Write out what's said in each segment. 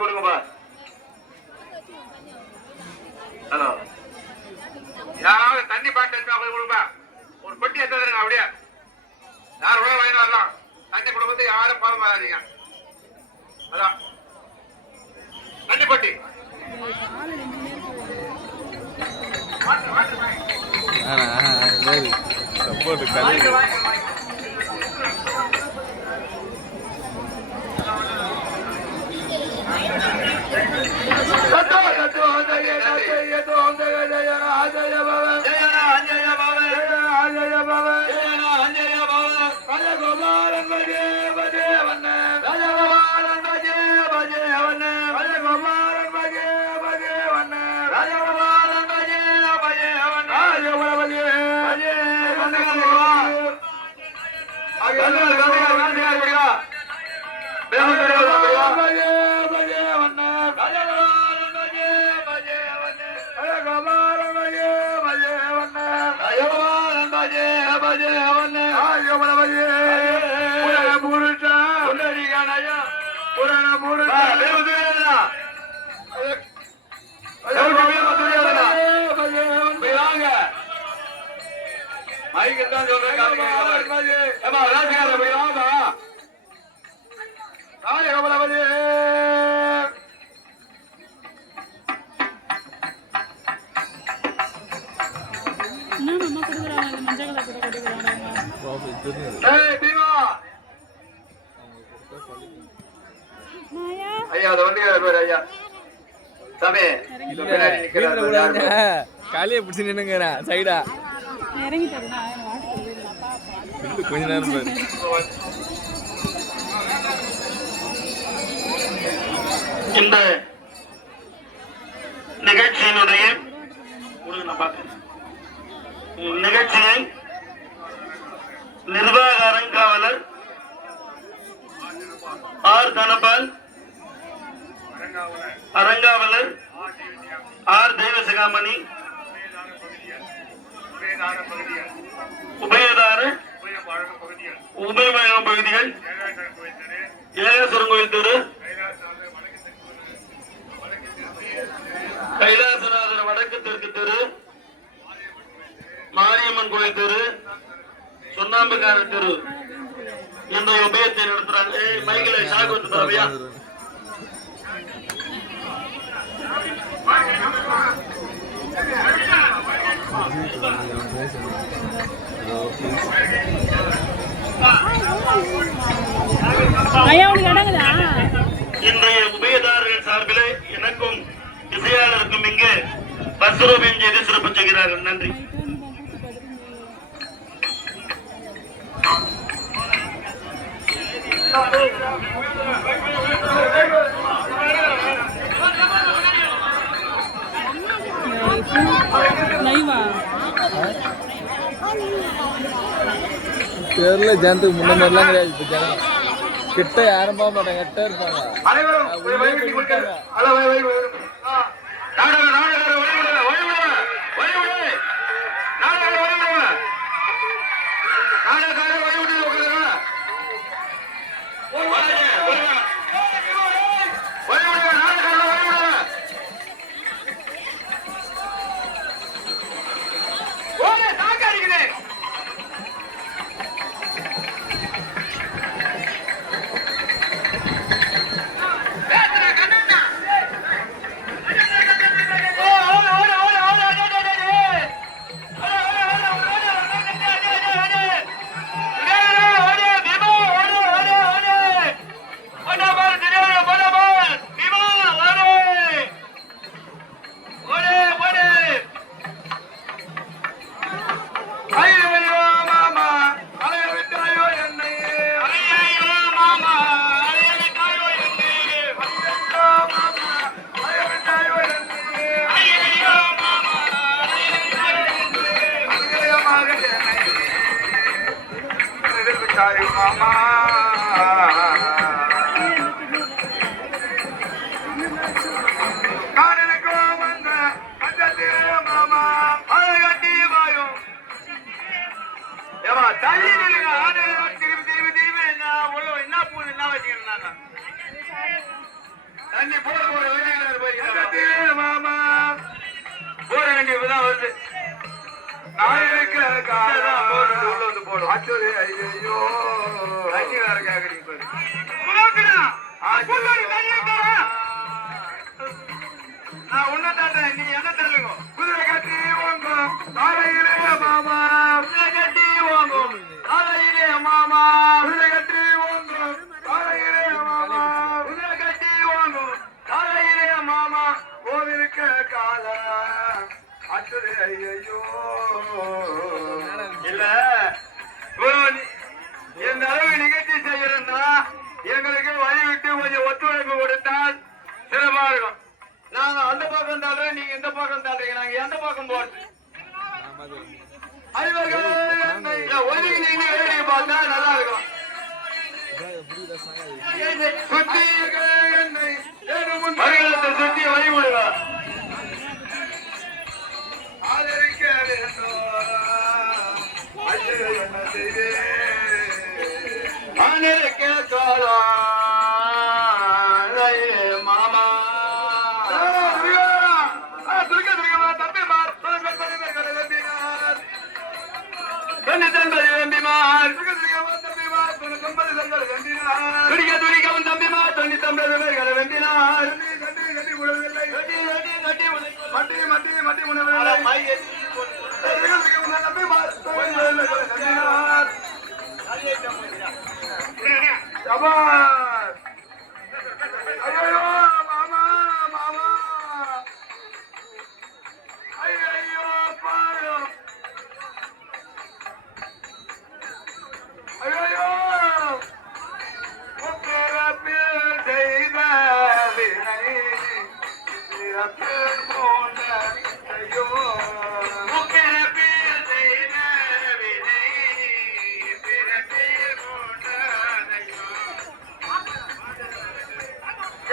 கொடுங்கப்பா. ஹலோ, யாராவது தண்ணி பாட்டு கொடுப்பா. ஒரு பெட்டி எடுத்துருங்க. அப்படியே யார் கூட வாங்கி வரலாம். தண்ணி கொடுப்பது யாரும் பாலம் வராதீங்க. அதான் தண்ணி பெட்டி. மைக்கத்தான் சொல்றேன். ஐயா அதை வந்து ஐயா சாமி காலையை பிடிச்சி நின்னுங்க சைடா கொஞ்ச நேரம் இந்த நிகழ்ச்சியினுடைய நிகழ்ச்சியை நிர்வாக அறங்காவலர் ஆர் தனபால், அறங்காவலர் ஆர் தெய்வசிகாமணி, உபயதார உபயமயம் பகுதிகள், ஏகாசுரம் கோயில் தெரு, கைலாசநாதர் வடக்கு தெற்கு தெரு, மாரியம்மன் கோயில் தெரு, சுண்ணாம்புக்கார தெரு என்ற உபயத்தை நடத்துறாங்க. மைக்கில ஷாக் வந்து தரவையா இன்றைய உபயதாரர்கள் சார்பிலே எனக்கும் இசையாளருக்கும் இங்கு பஸ்ரூபியம் செய்து சிறப்பு செய்கிறார்கள். நன்றி. தெருல ஜனத்துக்கு முன்ன மாதிரிலாம் கிடையாது. இப்ப ஜனம் கிட்ட யாரும் போக மாட்டாங்க, கிட்ட இருப்பாங்க. தண்ணி போட வேண்டிய மாமா போட வேண்டியதான் வருது. நாயனுக்கு உள்ள வந்து போடும். ஐயோ தண்ணி வேற கேக்குறீங்க. நான் உன்ன தாண்டேன், நீ என்ன தெரியுங்க? குதிரை கட்டி வாங்கும் காலையிலே மாமா, குதிரை கட்டி வாங்கும் காலையிலே மாமா, குதிரை கட்டி வாங்கும் காலையிலே மாமா, குதிரை கட்டி வாங்கும் காலையிலே மாமா, கோவிலுக்க கால அச்சுதே ஐயோ. இல்ல எந்த அளவு நிகழ்ச்சி செய்யறேன்னா எங்களுக்கு வழி விட்டு கொஞ்சம் ஒத்துழைப்பு கொடுத்தால் சிறப்பா இருக்கும். நாங்க அந்த பக்கம் தாடுறோம், நீங்க இந்த பக்கம் தாடுறீங்க, நாங்க எந்த பக்கம் போறது? ஒதுக்கி நீங்க வேடிக்கை பார்த்தா நல்லா இருக்கும். சுத்தி வழி விடுங்க. மாமா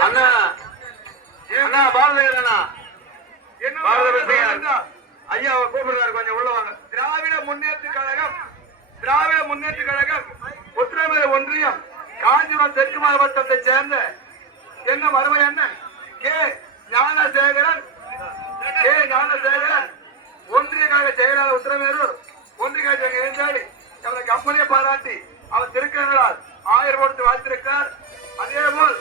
அண்ணா அண்ணா பாரதியா ஐயா கூப்பிடுறாரு, கொஞ்சம் உள்ள வாங்க. திராவிட முன்னேற்ற கழகம் உத்திரமேறு ஒன்றியம் காஞ்சிபுரம் தெற்கு மாவட்டத்தை சேர்ந்த என்ன மருமை அண்ணன் கே ஞானசேகரன் ஒன்றிய கழக செயலாளர் உத்திரமேரூர் ஒன்றிய கழக இருந்தாடி அவரை கம்பெனியை பாராட்டி அவர் திருக்கங்களால் 1000 கொடுத்து வாழ்த்திருக்கிறார். அதே போல்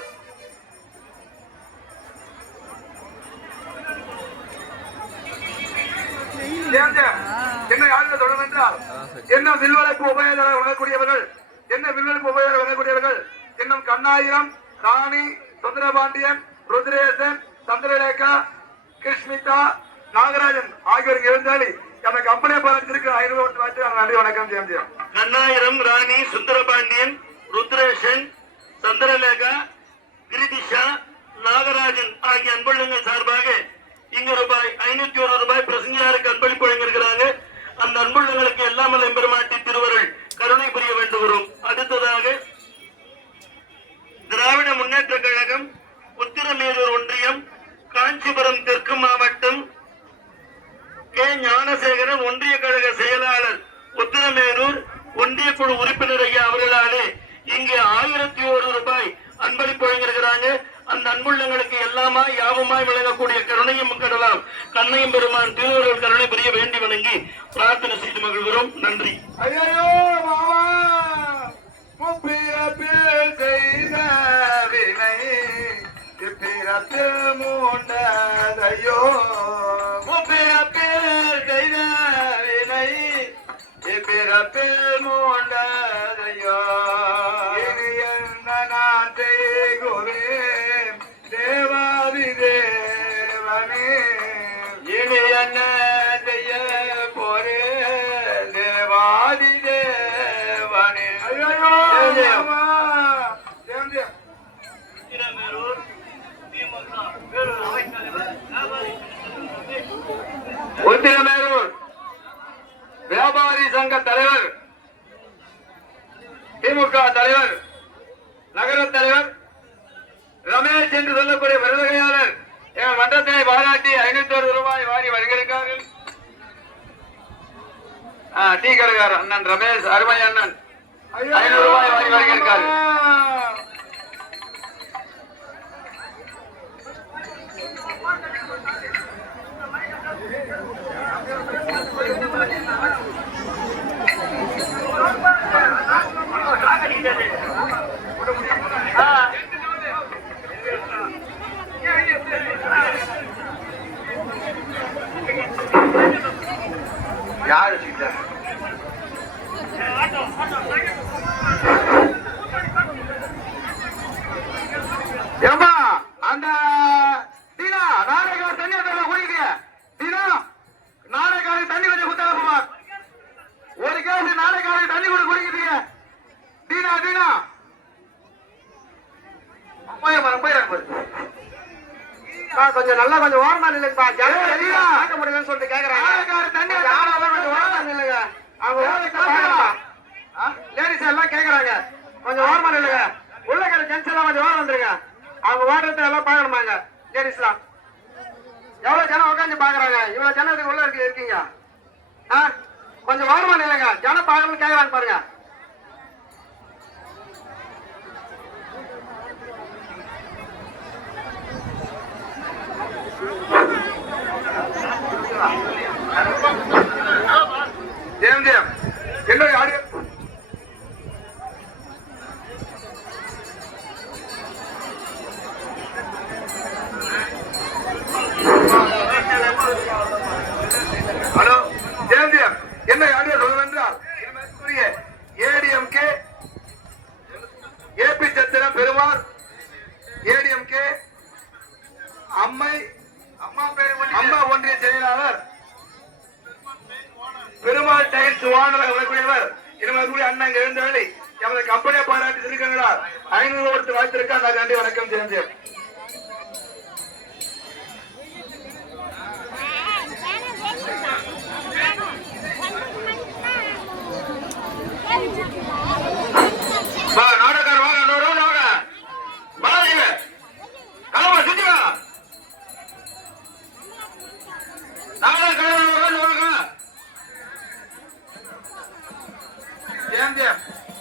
என்ன யாருக்கு தொடரும் என்றால் என்ன வில்வளைப்பு உபயோகம் வழங்கக்கூடியவர்கள் இன்னும் கண்ணாயிரம், ராணி, சுந்தரபாண்டியன், ருத்ரேசன், சந்திரலேகா, கிருஷ்மிதா, நாகராஜன் ஆகியோருக்கு இருந்தாலே நம்ம கம்பெனியை பாராட்டிருக்கு 500 நன்றி வணக்கம். ஜெயந்தியம் கண்ணாயிரம், ராணி, சுந்தரபாண்டியன், ருத்ரேசன், சந்திரலேகா, கிரிதிஷா, நாகராஜன் ஆகிய அன்புள்ளங்கள் சார்பாக இங்கு ரூபாய் 501 பிரசங்கியாருக்கு அன்பளிப்பு வழங்கியிருக்கிறாங்க. அந்த அன்புள்ளங்களுக்கு எல்லாம் பெருமாட்டி திருவருள் கருணை புரிய வேண்டுகிறோம். அடுத்ததாக திராவிட முன்னேற்ற கழகம் உத்திரமேரூர் ஒன்றியம் காஞ்சிபுரம் தெற்கு மாவட்டம் கே ஞானசேகரன் ஒன்றிய கழக செயலாளர் உத்திரமேரூர் ஒன்றிய குழு உறுப்பினர் ஐயா அவர்களாலே இங்கே 1001 அன்பளிப்பு வழங்கியிருக்கிறாங்க. அந்த அன்புள்ளங்களுக்கு எல்லாமா யாவுமாய் வழங்கக்கூடிய கருணையும் கடலாம் கண்ணையும் பெருமான் திருவருள் கருணை புரிய வேண்டி வணங்கி பிரார்த்தனை செய்து மகிழ்கிறோம். நன்றி. ஐயோ மாமா முப்பிரப்பில் செய்த வினை பிறப்பில் மூண்டதையோ, முப்பிரப்பில் செய்த வினை பிறப்பில் மூண்டதையோ, இனி என்ன நான் செய்குவேன் தேவாதி தேவனே, இனி என்ன செய்ய போரே தேவாதி தேவனே. உத்திரமேரூர் வியாபாரி சங்க தலைவர், திமுக தலைவர், நகர தலைவர் ரமேஷ் என்று சொல்லக்கூடிய விருதுகையாளர் எங்கள் மன்றத்தினை பாராட்டி 501 வாரி வருகிறார்கள். டீ கடைக்காரர் அண்ணன் ரமேஷ் அருமை அண்ணன் 500 வாரி வருகிறார்கள். கொஞ்சம் நல்லா கொஞ்சம் ஓரமா நில்லுங்கப்பா. பார்க்க முடியலன்னு சொல்லிட்டு கேக்குறாங்க. தண்ணி கொஞ்சம் ஓரமா நில்லுங்க. அவங்க லேடிஸ் எல்லாம் கேக்குறாங்க. கொஞ்சம் ஓரமா நில்லுங்க. உள்ள இருக்கிற ஜென்ஸ் எல்லாம் கொஞ்சம் ஓரம் வந்துருங்க. அவங்க ஓடுறத எல்லாம் பாக்கணுமாங்க. லேடிஸ் எல்லாம் எவ்வளவு ஜனம் உட்காந்து பாக்குறாங்க. இவ்வளவு ஜனத்துக்கு உள்ள இருக்கீங்க. கொஞ்சம் ஓரமா நில்லுங்க. ஜனம் பாக்கணும்னு கேக்குறாங்க பாருங்க. என்ன யாரு ஹலோ ஜெயந்தியம் என்ன யாரையா சொல்லுவென்றால் ஏடிஎம்கே ஏபி சத்திரம் பெருமாள் ஏடிஎம்கே அம்மா ஒன்றிய செயலாளர் பெருமாள் டைல்ஸ் ஓனர் அவர்களுடையவர் இருபது அண்ணன் எழுந்தவழி எமது கம்பெனியை பாராட்டி இருக்கிறார் 500 கொடுத்து வாழ்த்திருக்கார். நன்றி வணக்கம் ஜெயந்தியம். நாடகார் வாங்க கலவா சுத்திவா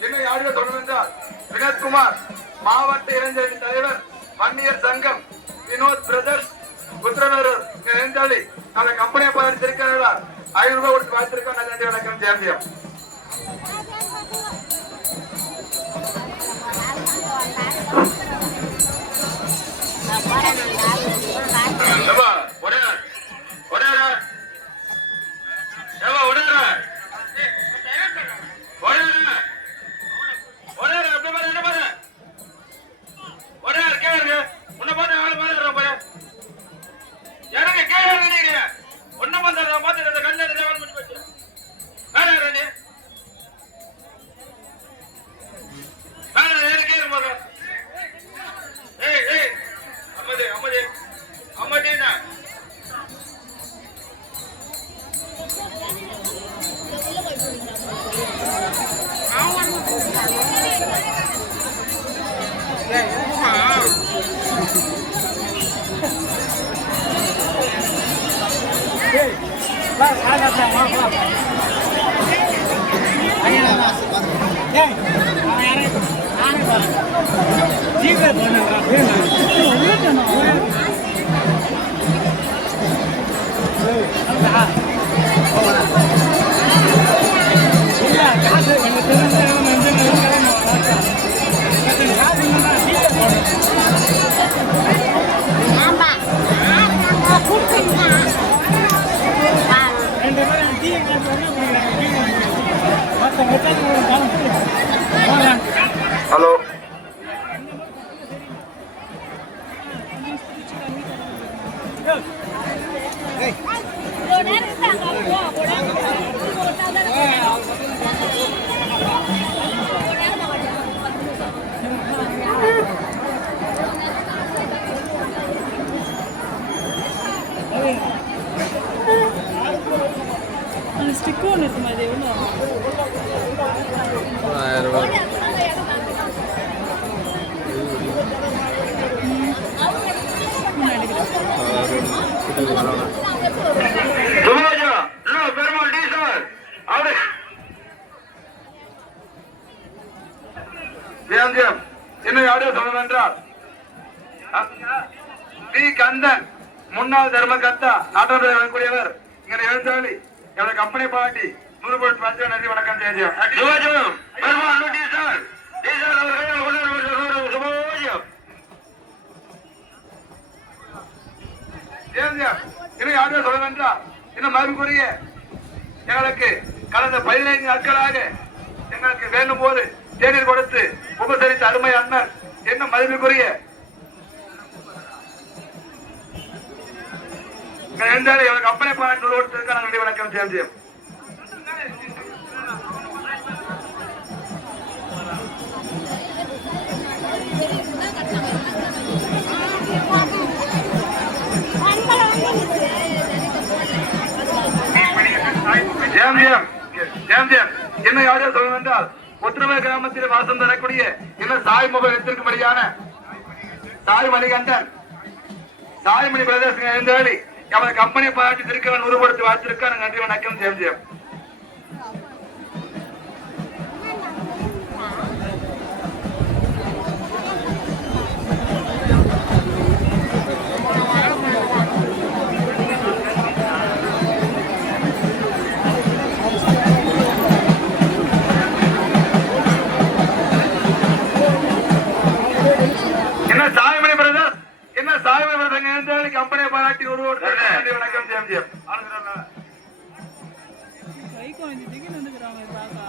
என்ன யாருடைய தொடர்ந்தால் வினோத்குமார் மாவட்ட இளைஞரின் தலைவர் வன்னியர் சங்கம் வினோத் பிரதர்ஸ் புத்திரனூர் இளைஞாளி அந்த கம்பெனியை பாதித்திருக்கிறார் 500 ரூபாய் கொடுத்து பார்த்திருக்கோம். நன்றி வணக்கம் ஜெயந்தியம். ஹலோ ஸ்டிக் ஒன்று இருக்கு மாதிரி எவ்வளோ 1000 ரூபாய். பெருமாள் டீசர் அவரு இன்னும் யாரையும் சொல்லணும் என்றால் பி கந்தன் முன்னாள் தர்மகர்த்தா நாட்டோட வரக்கூடியவர் இங்கே எழுத்தாளி எவ்வளவு கம்பெனி பாராட்டி 100 கோடி பார்த்து நன்றி வணக்கம் ஜெயஜியம். இன்னும் யாரையும் சொல்லணும் என்றால் இன்னும் மறுபடிய எங்களுக்கு கடந்த 15 நாட்களாக எங்களுக்கு வேண்டும் போது தேநீர் கொடுத்து உபசரித்த அருமை அண்ணன் என்ன மதிப்புக்குரிய எங்களுக்கு கம்பெனி பாராட்டு கொடுத்திருக்க நன்றி வணக்கம் ஜெயஜியம். என்ன யாரையும் சொல்ல என்றால் ஒற்றுமை கிராமத்தில் வாசம் தரக்கூடிய என்ன சாய் மொபைல் எடுத்திருக்கும்படியான சாய் மணிகண்டன் சாய்மணி பிரதேச எழுந்தாளி எமது கம்பெனி பாராட்டி திருக்கவன் உருவப்படுத்தி வாழ்த்திருக்கான நன்றி வணக்கம் ஜெயம். கம்பெனியை பாராட்டி உருவப்படுத்தி வணக்கம் ஜெயம். கை குழந்தைக்கு வந்துக்கிறாங்க பாக்கா.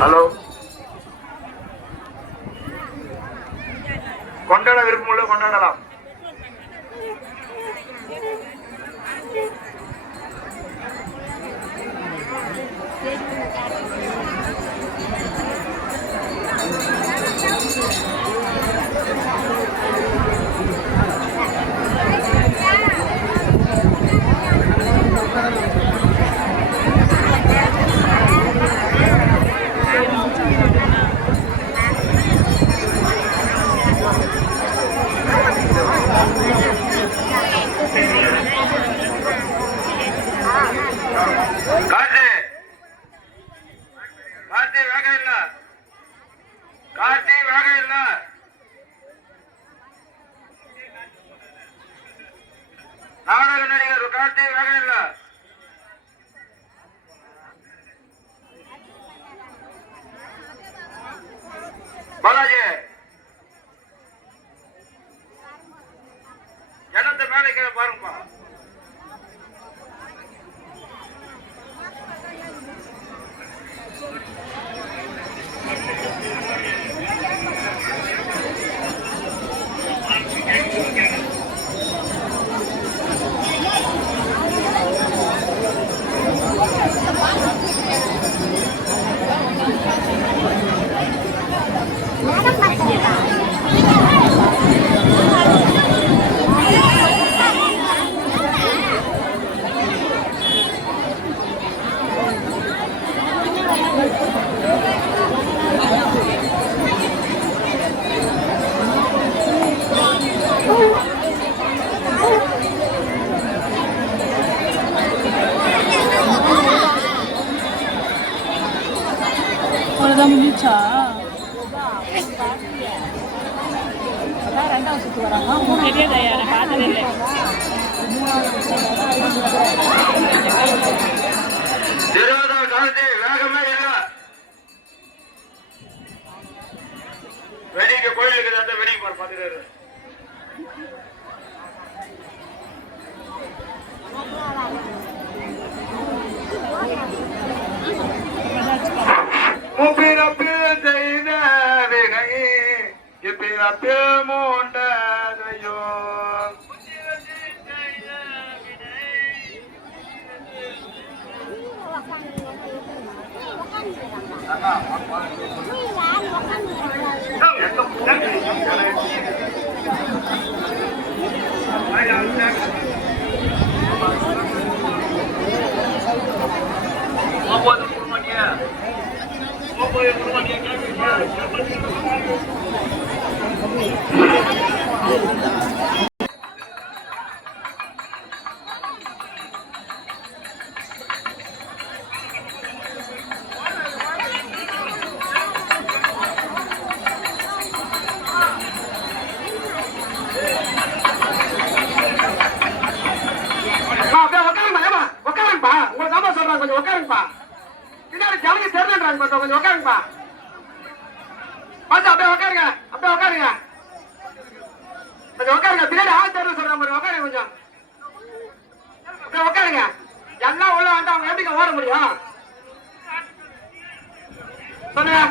ஹலோ, கொண்டாட விருப்பமுள்ள கொண்டாடலாம். நாடக நடிகர் கார்த்தி வேக இல்ல. பாலாஜி ஜனத்தை மேடைக்கு பாருங்கப்பா. அவ்வளோதான் முடிச்சா? ரெண்டாவது சுற்று வராங்க. தெரியாதா? யாரை பார்த்ததே இல்லை. வேகமே இல்லை. வெடிக்க கோயிலுக்கு அந்த வெடிக்க பாரு பார்த்துட்டு முப்பிறப்பில் செய்த வினை இப்பிறப்பில் மூண்டதையோ அப்படியே உட்காருங்கப்பா. ஏமா உட்காருங்கப்பா. உங்களை தான் சொல்றாங்க, கொஞ்சம் உட்காருங்கப்பா. பின்னாடி ஜனங்க தெரிஞ்சுன்றாங்க, கொஞ்சம் உட்காருங்கப்பா. பாத்து அப்படியே உட்காருங்க, அப்படியே உட்காருங்க, கொஞ்சம் உட்காருங்க. பின்னாடி ஆள் தெரிஞ்சு சொல்றாங்க, கொஞ்சம் உட்காருங்க, கொஞ்சம் அப்படியே உட்காருங்க. எல்லாம் உள்ள வந்து அவங்க எப்படிங்க ஓட முடியும் சொல்லுங்க.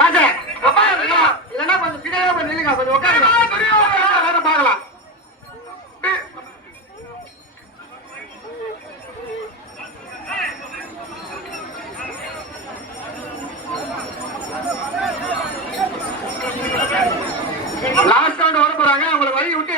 பாத்து உட்காருங்க, இல்லைன்னா கொஞ்சம் பின்னாடி போய் நில்லுங்க, கொஞ்சம் உட்காருங்க. வேற பார்க்கலாம். லாஸ்ட் ரவுண்ட் வர போறாங்க. அவங்களை வழி விட்டு